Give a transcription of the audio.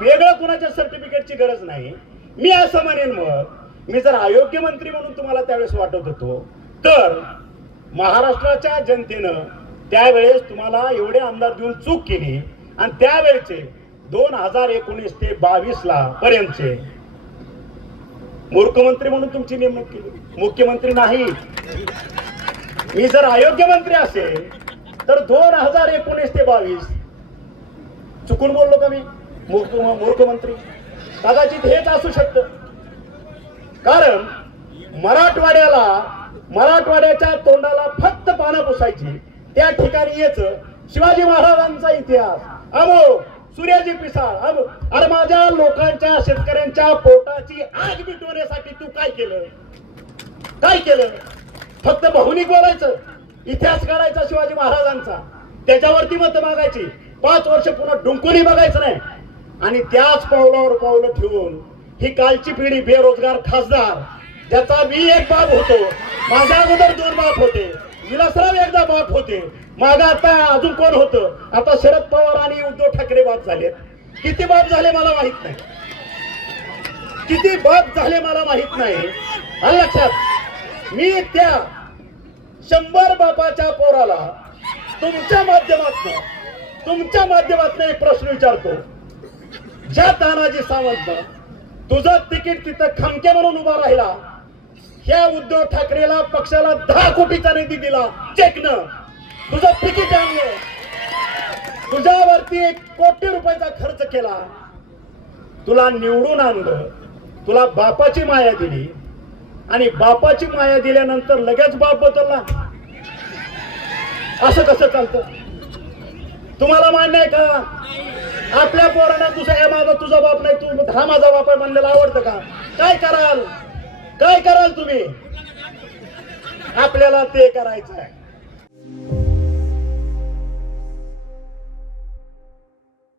वेगळं कुणाच्या सर्टिफिकेटची गरज नाही. मी असं म्हणेन मग मी जर अयोग्य मंत्री म्हणून तुम्हाला त्यावेळेस वाटत होतो तर महाराष्ट्राच्या जनतेनं त्यावेळेस तुम्हाला एवढे आमदार देऊन चूक केली आणि त्यावेळेचे दोन हजार एकोणीस ते बावीस ला पर्यंतचे मुख्यमंत्री म्हणून तुमची नेमणूक केली. मुख्यमंत्री नाही. मी जर अयोग्य मंत्री असेल तर दोन हजार एकोणीस ते बावीस चुकून बोललो का मी? मुख्यमंत्री. कदाचित हेच असू शकतं. कारण मराठवाड्याला मराठवाड्याच्या तोंडाला फक्त पानं पुसायची. त्या ठिकाणी येच शिवाजी महाराजांचा इतिहास. अमो सूर्याजी पिसाळ. अमो अरे माझ्या लोकांच्या शेतकऱ्यांच्या पोटाची आग मिटवण्यासाठी तू काय केलं? काय केलं? फक्त बहुनिक बोलायचं. इतिहास काढायचा शिवाजी महाराजांचा. त्याच्यावरती मत मागायची. पाच वर्ष पुन्हा डुंकुनी बघायचं नाही. आणि त्याच पावलावर पावलं ठेवून ही कालची पिढी बेरोजगार खासदार ज्याचा मी एक बाप होतो माझ्या अगोदर दोन बाप होते विलासराव एकदा बाप होते माग आता अजून कोण होतं? आता शरद पवार आणि उद्धव ठाकरे बाप झाले. किती बाप झाले मला माहीत नाही. किती बाप झाले मला माहीत नाही. लक्षात मी त्या शंभर बापाच्या पोराला तुमच्या माध्यमातून तुमच्या माध्यमातून एक प्रश्न विचारतो. ज्या तानाजी सावंत तुझं तिकीट तिथं खमके म्हणून उभा राहिला ह्या उद्धव ठाकरेला पक्षाला दहा कोटीचा निधी दिला चेकन तुझं तिकीट आणलं. तुझ्यावरती एक कोटी रुपयाचा खर्च केला. तुला निवडून आणलं. तुला बापाची माया दिली. आणि बापाची माया दिल्यानंतर लगेच बाप बदलला. असं कसं चालतं? तुम्हाला मान्य आहे का? आपल्या पोरांना तुझा हे माझा तुझा बाप नाही तू हा माझा बाप आहे म्हणलेला आवडतं का? काय कराल? काय कराल तुम्ही? आपल्याला ते करायचं आहे